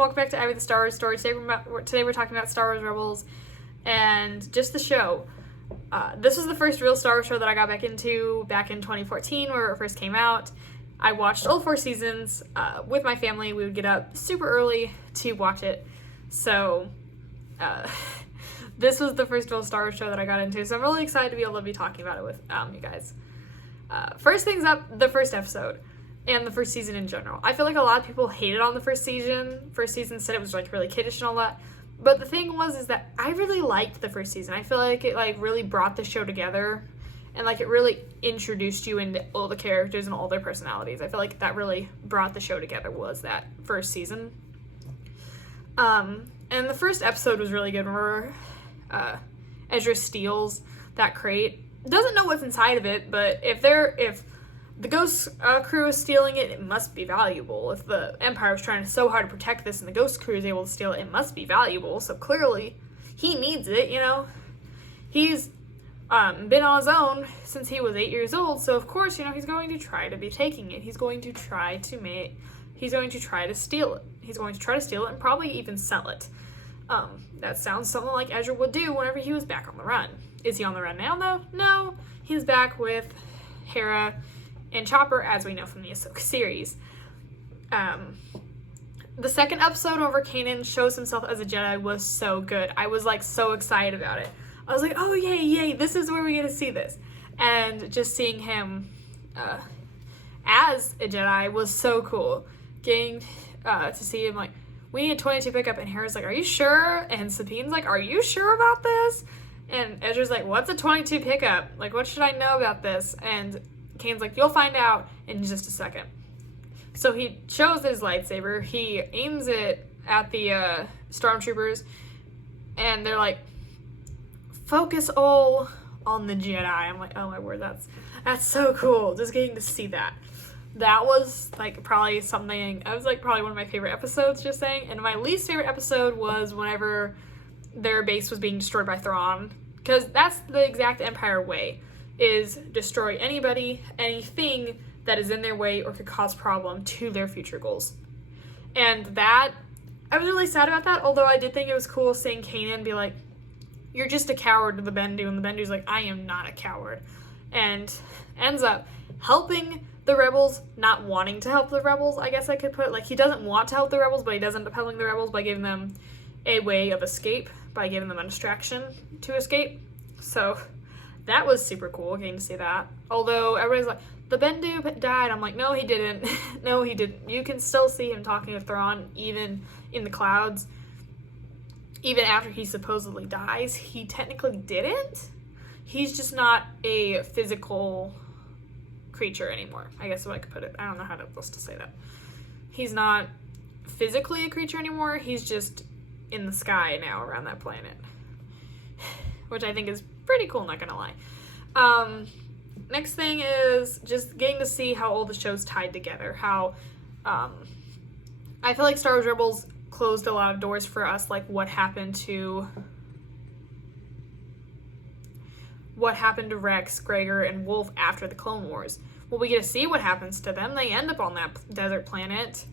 welcome back to Abby the Star Wars Story. Today we're talking about Star Wars Rebels and just the show. This was the first real Star Wars show that I got back into back in 2014 where it first came out. I watched all 4 seasons with my family. We would get up super early to watch it. So this was the first real Star Wars show that I got into. So I'm really excited to be able to be talking about it with you guys. First things up, the first episode. And the first season in general. I feel like a lot of people hated on the first season. First season said it was like really kiddish and all that. But the thing is that I really liked the first season. I feel like it like really brought the show together, and like it really introduced you into all the characters and all their personalities. I feel like that really brought the show together was that first season. And the first episode was really good. Where Ezra steals that crate. Doesn't know what's inside of it, but if the Ghost crew is stealing it, it must be valuable. If the Empire was trying so hard to protect this and the Ghost crew is able to steal it, it must be valuable. So clearly, he needs it, you know. He's been on his own since he was 8 years old, so of course, you know, he's going to try to be taking it. He's going to try to steal it. He's going to try to steal it and probably even sell it. That sounds something like Ezra would do whenever he was back on the run. Is he on the run now, though? No. He's back with Hera and Chopper, as we know from the Ahsoka series. The second episode over Kanan shows himself as a Jedi was so good. I was like so excited about it. I was like, oh yay, this is where we get to see this. And just seeing him as a Jedi was so cool. Getting to see him like, we need a 22 pickup, and Hera's like, are you sure? And Sabine's like, are you sure about this? And Ezra's like, what's a 22 pickup? Like, what should I know about this? And Kane's like, you'll find out in just a second. So he shows his lightsaber. He aims it at the stormtroopers, and they're like, focus all on the Jedi. I'm like, oh my word, that's so cool. Just getting to see that. That was like probably something, I was like probably one of my favorite episodes, just saying. And my least favorite episode was whenever their base was being destroyed by Thrawn, because that's the exact Empire way. Is destroy anybody, anything that is in their way or could cause problem to their future goals. And that, I was really sad about that, although I did think it was cool seeing Kanan be like, you're just a coward to the Bendu, and the Bendu's like, I am not a coward. And ends up helping the rebels, not wanting to help the rebels, I guess I could put. Like, he doesn't want to help the rebels, but he does end up helping the rebels by giving them a way of escape, by giving them a distraction to escape. So that was super cool, getting to see that. Although everybody's like, the Bendu died. I'm like, no, he didn't. No, he didn't. You can still see him talking to Thrawn, even in the clouds. Even after he supposedly dies, he technically didn't. He's just not a physical creature anymore. I guess if I could put it. I don't know how else to say that. He's not physically a creature anymore. He's just in the sky now around that planet. Which I think is pretty cool, not gonna lie. Next thing is just getting to see how all the shows tied together. How I feel like Star Wars Rebels closed a lot of doors for us, like what happened to Rex, Gregor, and Wolf after the Clone Wars. Well, we get to see what happens to them. They end up on that desert planet,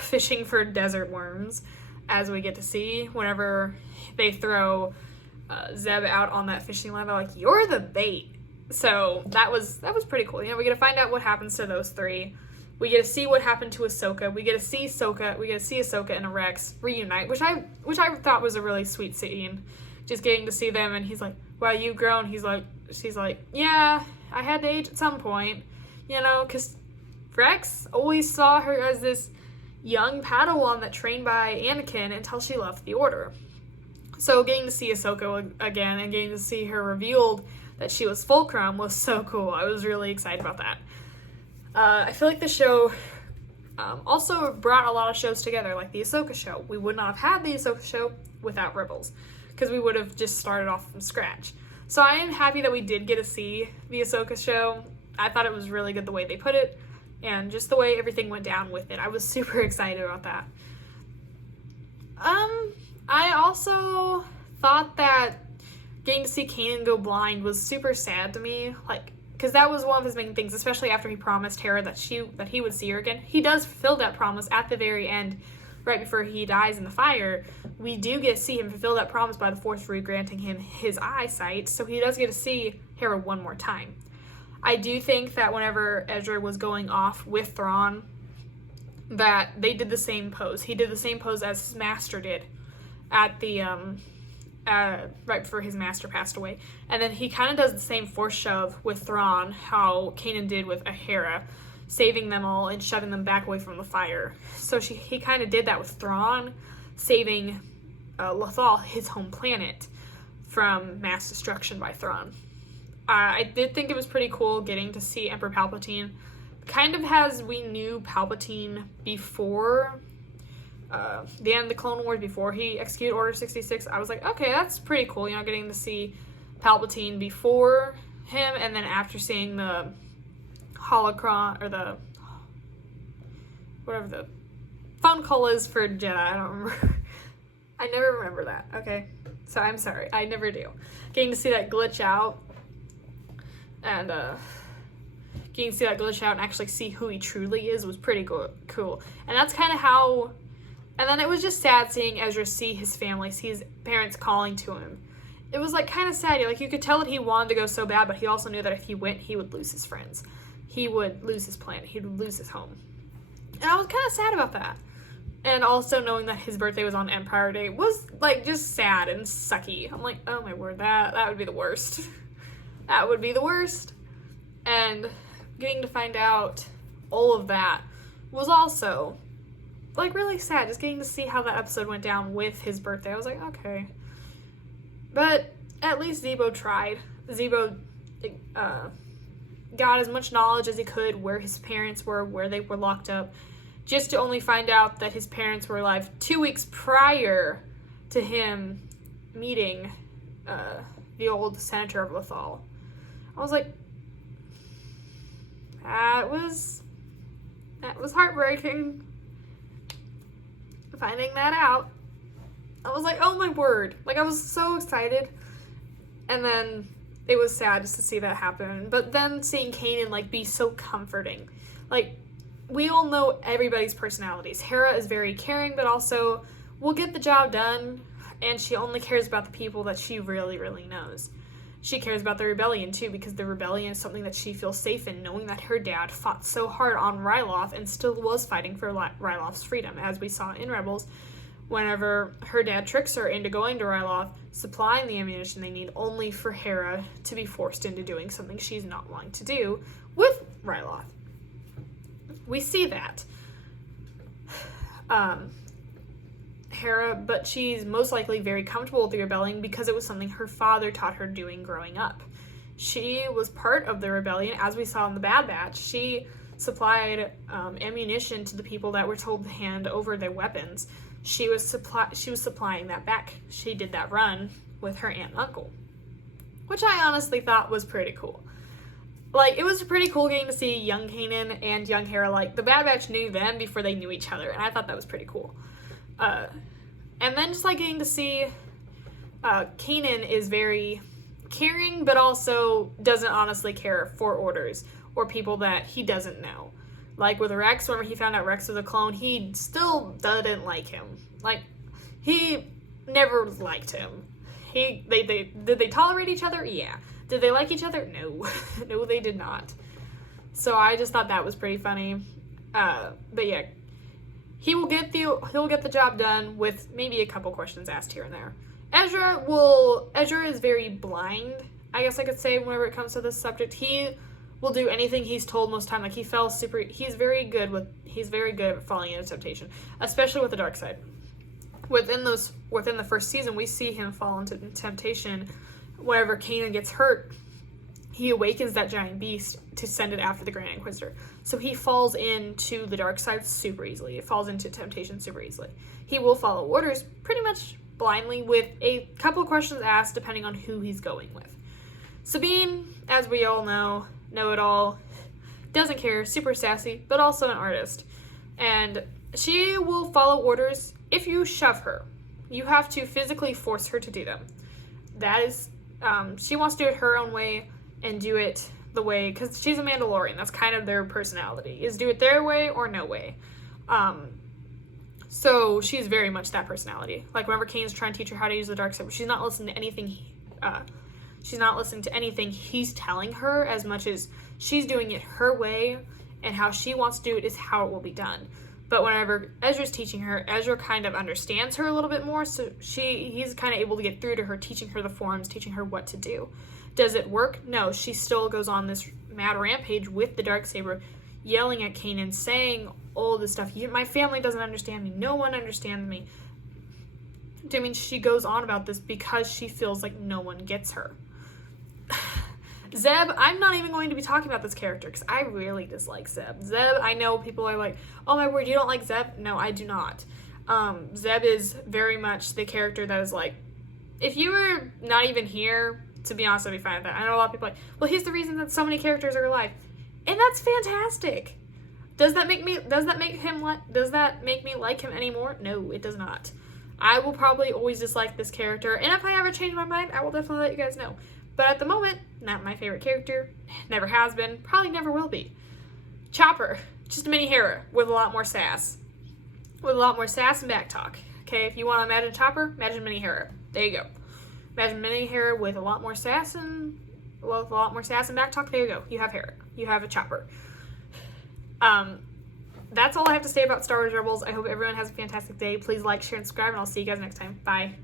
fishing for desert worms, as we get to see whenever they throw Zeb out on that fishing line. They're like, you're the bait. So that was pretty cool. You know, we get to find out what happens to those 3. We get to see what happened to Ahsoka. We get to see Ahsoka and Rex reunite, which I thought was a really sweet scene. Just getting to see them, and he's like, wow, you've grown. She's like, yeah, I had to age at some point, you know, because Rex always saw her as this young Padawan that trained by Anakin until she left the Order. So getting to see Ahsoka again and getting to see her revealed that she was Fulcrum was so cool. I was really excited about that. I feel like the show also brought a lot of shows together, like the Ahsoka show. We would not have had the Ahsoka show without Rebels, because we would have just started off from scratch. So I am happy that we did get to see the Ahsoka show. I thought it was really good the way they put it, and just the way everything went down with it. I was super excited about that. I also thought that getting to see Kanan go blind was super sad to me, like, because that was one of his main things, especially after he promised Hera that he would see her again. He does fulfill that promise at the very end, right before he dies in the fire, we do get to see him fulfill that promise by the Force granting him his eyesight, so he does get to see Hera one more time. I do think that whenever Ezra was going off with Thrawn, that they did the same pose. He did the same pose as his master did at the, right before his master passed away. And then he kind of does the same Force shove with Thrawn, how Kanan did with Hera, saving them all and shoving them back away from the fire. So he kind of did that with Thrawn, saving Lothal, his home planet, from mass destruction by Thrawn. I did think it was pretty cool getting to see Emperor Palpatine, kind of as we knew Palpatine before the end of the Clone Wars, before he executed Order 66. I was like, okay, that's pretty cool, getting to see Palpatine before him, and then after seeing the holocron, or the, whatever the phone call is for Jedi, I don't remember. I never remember that, okay? So I'm sorry, I never do. Getting to see that glitch out, and actually see who he truly is was pretty cool. And that's kind of how, and then it was just sad seeing Ezra see his family, see his parents calling to him. It was, kind of sad. You could tell that he wanted to go so bad, but he also knew that if he went, he would lose his friends. He would lose his planet. He would lose his home. And I was kind of sad about that. And also knowing that his birthday was on Empire Day was, just sad and sucky. I'm like, oh my word, that would be the worst. That would be the worst. And getting to find out all of that was also, really sad. Just getting to see how that episode went down with his birthday. I was like, okay. But at least Zebo tried. Zebo got as much knowledge as he could where his parents were, where they were locked up, just to only find out that his parents were alive 2 weeks prior to him meeting the old senator of Lothal. I was like, that was heartbreaking. Finding that out, I was like, oh my word. I was so excited. And then it was sad just to see that happen. But then seeing Kanan, be so comforting. We all know everybody's personalities. Hera is very caring, but also will get the job done. And she only cares about the people that she really, really knows. She cares about the rebellion, too, because the rebellion is something that she feels safe in, knowing that her dad fought so hard on Ryloth and still was fighting for Ryloth's freedom, as we saw in Rebels, whenever her dad tricks her into going to Ryloth, supplying the ammunition they need, only for Hera to be forced into doing something she's not wanting to do with Ryloth. We see that. Hera, but she's most likely very comfortable with the rebellion because it was something her father taught her doing growing up. She was part of the rebellion, as we saw in the Bad Batch. She supplied ammunition to the people that were told to hand over their weapons. She was supplying that back. She did that run with her aunt and uncle, which I honestly thought was pretty cool. It was pretty cool getting to see young Kanan and young Hera. The Bad Batch knew them before they knew each other, and I thought that was pretty cool. And then just getting to see Kanan is very caring, but also doesn't honestly care for orders or people that he doesn't know. With Rex, whenever he found out Rex was a clone, he still didn't like him. He never liked him. Did they tolerate each other? Yeah. Did they like each other? No. No, they did not. So I just thought that was pretty funny. But yeah. He'll get the job done with maybe a couple questions asked here and there. Ezra is very blind, I guess I could say, whenever it comes to this subject. He will do anything he's told most time. He's very good at falling into temptation, especially with the dark side. Within the first season, we see him fall into temptation whenever Kanan gets hurt. He awakens that giant beast to send it after the Grand Inquisitor. So he falls into the dark side super easily. It falls into temptation super easily. He will follow orders pretty much blindly with a couple of questions asked depending on who he's going with. Sabine, as we all know it all, doesn't care, super sassy, but also an artist. And she will follow orders if you shove her. You have to physically force her to do them. That is, she wants to do it her own way, and do it the way, because she's a Mandalorian, that's kind of their personality, is do it their way or no way. So she's very much that personality. Like whenever Kane's trying to teach her how to use the dark saber, she's not listening to anything. She's not listening to anything he's telling her as much as she's doing it her way, and how she wants to do it is how it will be done. But whenever Ezra's teaching her, Ezra kind of understands her a little bit more, so he's kind of able to get through to her, teaching her the forms, teaching her what to do. Does it work? No, she still goes on this mad rampage with the darksaber, yelling at Kanan, saying all this stuff. My family doesn't understand me. No one understands me. I mean, she goes on about this because she feels like no one gets her. Zeb, I'm not even going to be talking about this character because I really dislike Zeb. Zeb, I know people are like, oh my word, you don't like Zeb? No, I do not. Zeb is very much the character that is like, if you were not even here, to be honest, I'd be fine with that. I know a lot of people are like, well, he's the reason that so many characters are alive. And that's fantastic. Does that make me like him anymore? No, it does not. I will probably always dislike this character, and if I ever change my mind, I will definitely let you guys know. But at the moment, not my favorite character, never has been, probably never will be. Chopper, just a mini Hera with a lot more sass. With a lot more sass and back talk. Okay, if you want to imagine Chopper, imagine mini Hera. There you go. Imagine mini Hera with a lot more sass and back talk. There you go. You have Hera. You have a Chopper. That's all I have to say about Star Wars Rebels. I hope everyone has a fantastic day. Please like, share, and subscribe, and I'll see you guys next time. Bye.